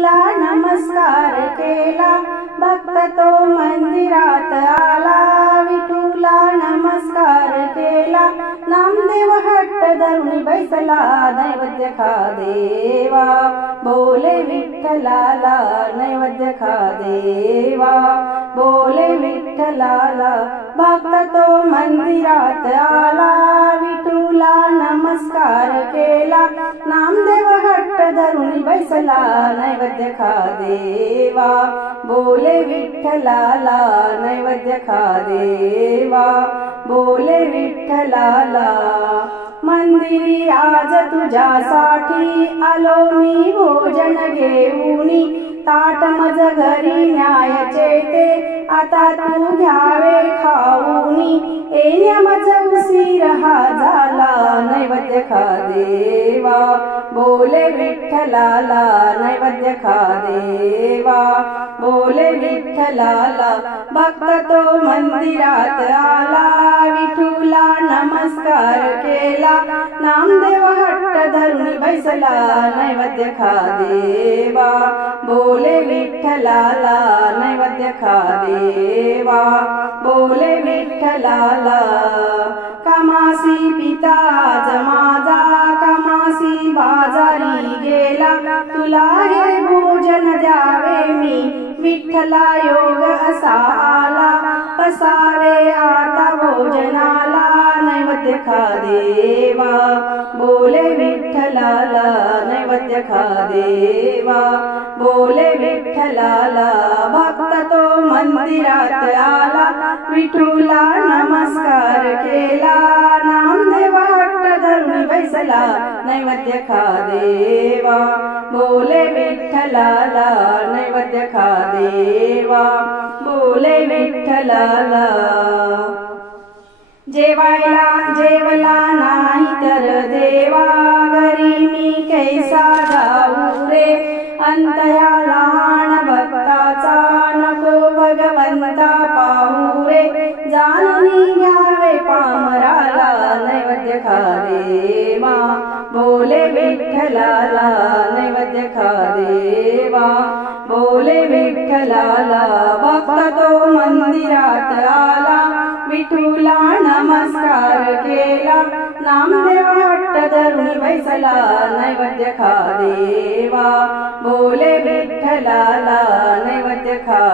विठूला नमस्कार केला, भक्त तो मंदिरात आला। विठूला नमस्कार केला, नामदेव हट्ट धरून बैसला, नैवेद्य खा देवा, बोले विठ्ठलाला, नैवेद्य खा देवा, बोले विठ्ठलाला। भक्त तो मंदिरात आला, विठूला नमस्कार केला, नामदेव हट्ट धरून बैसला, नैवेद्य खा देवा, बोले विठ्ठलाला, नैवेद्य खा देवा, बोले विठ्ठलाला। मंदिरी आज तुझ्यासाठी आलो मी भोजन घेऊनी, ताट मज घरी न्यायचे ते आता तू घ्यावे खाऊनी। येण्या मज उशीर हा झाला, नैवेद्य खा देवा, बोले विठ्ठलाला, नैवेद्य खा देवा, बोले विठ्ठलाला। भक्त तो मंदिरात आला, विठूला नमस्कार केला, नामदेव हट्ट धरून बैसला, नैवेद्य खा देवा, बोले विठ्ठलाला, नैवेद्य खा देवा, बोले विठ्ठलाला। कामासी पिता आज माझा, कामासी बाजारी गेला, तुला हे भोजन द्यावे मी, विठ्ठला योग असा आला, पसावे आता भोजनाला, नैवेद्य खा देवा, बोले विठ्ठलाला, नैवेद्य खा देवा, बोले विठ्ठलाला। भक्त तो मंदिरात आला, विठूला नमस्कार केला, नामदेव हट्ट धरून बैसला, नैवेद्य खा देवा, बोले विठ्ठलाला, नैवेद्य खा देवा, बोले विठ्ठलाला। जेवला नाही तर देवा, घरी मी कैसा जाऊ रे, अंत ह्या लहान भक्ताचा नको भगवंता पाहू रे, जाणून घ्यावे पामराला, नैवेद्य खा देवा, बोले विठ्ठलाला, नैवेद्य खा देवा, बोले विठ्ठलाला। भक्त तो मंदिरात आला, विठूला नमस्कार केला, नामदेव हट्ट धरून बैसला, नैवेद्य खा देवा, बोले विठ्ठलाला, नैवेद्य खा